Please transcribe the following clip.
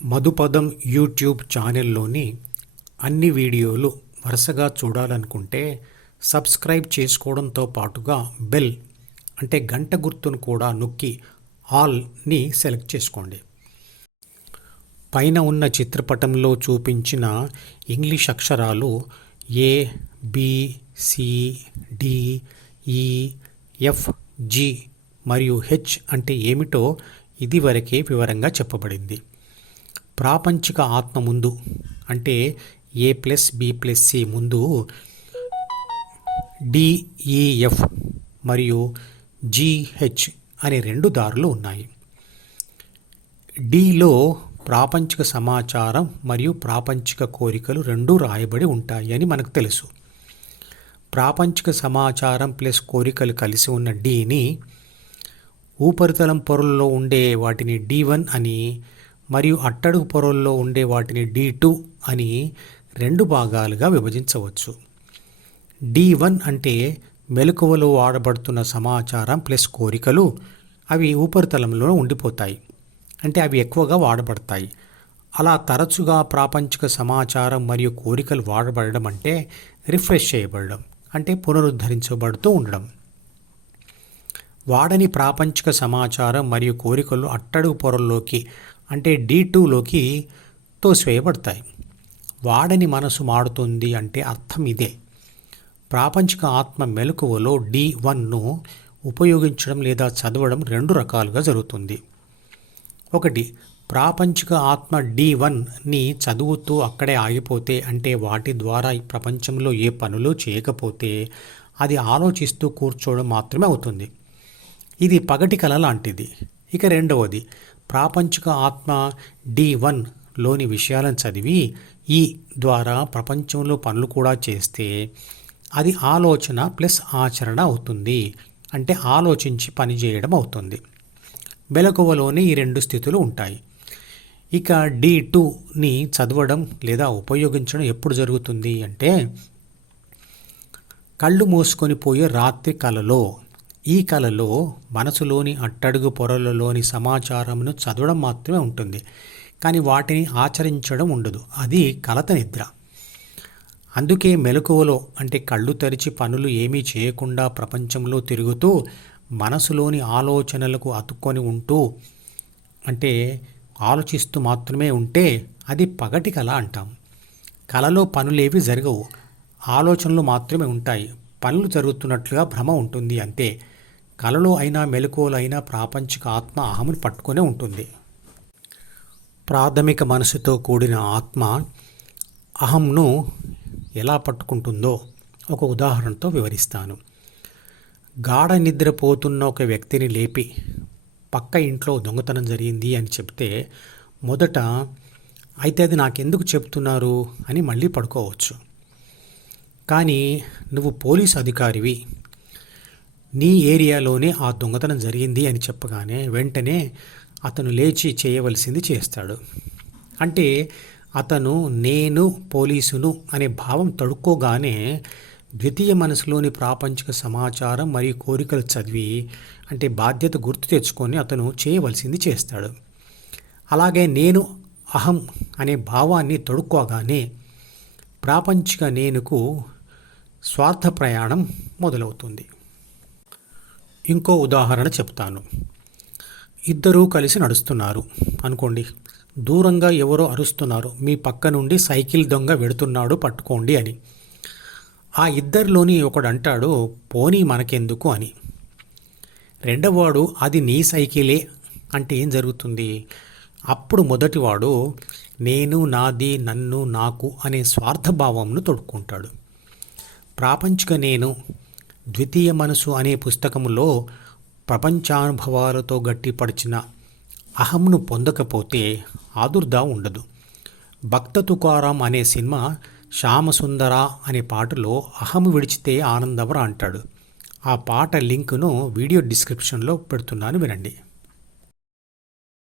మధుపదం YouTube ఛానల్లోని అన్ని వీడియోలు వరుసగా చూడాలనుకుంటే సబ్స్క్రైబ్ చేసుకోవడంతో పాటుగా బెల్ అంటే గంట గుర్తును కూడా నొక్కి ఆల్ని సెలెక్ట్ చేసుకోండి. పైన ఉన్న చిత్రపటంలో చూపించిన ఇంగ్లీష్ అక్షరాలు A B C D E F G మరియు హెచ్ అంటే ఏమిటో ఇదివరకే వివరంగా చెప్పబడింది. ప్రాపంచిక ఆత్మ ముందు అంటే A plus B plus C ముందు డిఈఎఫ్ మరియు జిహెచ్ అనే రెండు దారులు ఉన్నాయి. డిలో ప్రాపంచిక సమాచారం మరియు ప్రాపంచిక కోరికలు రెండూ రాయబడి ఉంటాయి అని మనకు తెలుసు. ప్రాపంచిక సమాచారం ప్లస్ కోరికలు కలిసి ఉన్న డిని ఉపరితలం పొరల్లో ఉండే వాటిని డి వన్ అని మరియు అట్టడుగు పొరల్లో ఉండే వాటిని డి టూ అని రెండు భాగాలుగా విభజించవచ్చు. డి వన్ అంటే మెలకువలో వాడబడుతున్న సమాచారం ప్లస్ కోరికలు. అవి ఉపరితలంలో ఉండిపోతాయి. అంటే అవి ఎక్కువగా వాడబడతాయి. అలా తరచుగా ప్రాపంచిక సమాచారం మరియు కోరికలు వాడబడడం అంటే రిఫ్రెష్ చేయబడడం అంటే పునరుద్ధరించబడుతూ ఉండడం. వాడని ప్రాపంచిక సమాచారం మరియు కోరికలు అట్టడుగు పొరల్లోకి అంటే డి టూలోకి తోసివేయబడతాయి. వాడని మనసు మాడుతుంది అంటే అర్థం ఇదే. ప్రాపంచిక ఆత్మ మెలకువలో డి వన్ను ఉపయోగించడం లేదా చదవడం రెండు రకాలుగా జరుగుతుంది. ఒకటి ప్రాపంచిక ఆత్మ డి వన్ని చదువుతూ అక్కడే ఆగిపోతే అంటే వాటి ద్వారా ఈ ప్రపంచంలో ఏ పనులు చేయకపోతే అది ఆలోచిస్తూ కూర్చోవడం మాత్రమే అవుతుంది. ఇది పగటి కళ లాంటిది. ఇక రెండవది ప్రాపంచిక ఆత్మ డి వన్లోని విషయాలను చదివి ఈ ద్వారా ప్రపంచంలో పనులు కూడా చేస్తే అది ఆలోచన ప్లస్ ఆచరణ అవుతుంది. అంటే ఆలోచించి పనిచేయడం అవుతుంది. మెలకువలోనే ఈ రెండు స్థితులు ఉంటాయి. ఇక డి టూని చదవడం లేదా ఉపయోగించడం ఎప్పుడు జరుగుతుంది అంటే కళ్ళు మూసుకొని పోయే రాత్రి కలలో ఈ కళలో మనసులోని అట్టడుగు పొరలలోని సమాచారమును చదవడం మాత్రమే ఉంటుంది. కానీ వాటిని ఆచరించడం ఉండదు. అది కలత నిద్ర. అందుకే మెలకువలో అంటే కళ్ళు తెరిచి పనులు ఏమీ చేయకుండా ప్రపంచంలో తిరుగుతూ మనసులోని ఆలోచనలకు అతుక్కొని ఉంటూ అంటే ఆలోచిస్తూ మాత్రమే ఉంటే అది పగటి కళ అంటాం. కళలో పనులేవి జరగవు. ఆలోచనలు మాత్రమే ఉంటాయి. పనులు జరుగుతున్నట్లుగా భ్రమ ఉంటుంది అంతే. కలలో అయినా మెలకువలైనా ప్రాపంచిక ఆత్మ అహమును పట్టుకునే ఉంటుంది. ప్రాథమిక మనసుతో కూడిన ఆత్మ అహంను ఎలా పట్టుకుంటుందో ఒక ఉదాహరణతో వివరిస్తాను. గాఢ నిద్రపోతున్న ఒక వ్యక్తిని లేపి పక్క ఇంట్లో దొంగతనం జరిగింది అని చెప్తే మొదట అయితే అది నాకెందుకు చెప్తున్నారు? అని మళ్ళీ పడుకోవచ్చు. కానీ నువ్వు పోలీస్ అధికారివి. నీ ఏరియాలోనే ఆ దొంగతనం జరిగింది అని చెప్పగానే వెంటనే అతను లేచి చేయవలసింది చేస్తాడు. అంటే అతను నేను పోలీసును అనే భావం తడుక్కోగానే ద్వితీయ మనసులోని ప్రాపంచిక సమాచారం మరియు కోరికలు చదివి అంటే బాధ్యత గుర్తు తెచ్చుకొని అతను చేయవలసింది చేస్తాడు. అలాగే నేను అహం అనే భావాన్ని తొడుక్కోగానే ప్రాపంచిక నేనుకు స్వార్థ ప్రయాణం మొదలవుతుంది. ఇంకో ఉదాహరణ చెప్తాను. ఇద్దరూ కలిసి నడుస్తున్నారు. అనుకోండి దూరంగా ఎవరో అరుస్తున్నారు. మీ పక్క నుండి సైకిల్ దొంగ వెడుతున్నాడు పట్టుకోండి అని. ఆ ఇద్దరిలోని ఒకడు అంటాడు పోనీ మనకెందుకు అని. రెండవవాడు అది నీ సైకిలే అంటే ఏం జరుగుతుంది? అప్పుడు మొదటివాడు నేను నాది నన్ను నాకు అనే స్వార్థభావంను తొడుక్కుంటాడు. ప్రాపంచిక నేను ద్వితీయ మనసు అనే పుస్తకంలో ప్రపంచానుభవాలతో గట్టిపడిచిన అహంను పొందకపోతే ఆదుర్దా ఉండదు. భక్త తుకారాం అనే సినిమా శ్యామసుందర అనే పాటలో అహం విడిచితే ఆనందవర అంటాడు. ఆ పాట లింకును వీడియో డిస్క్రిప్షన్లో పెడుతున్నాను వినండి.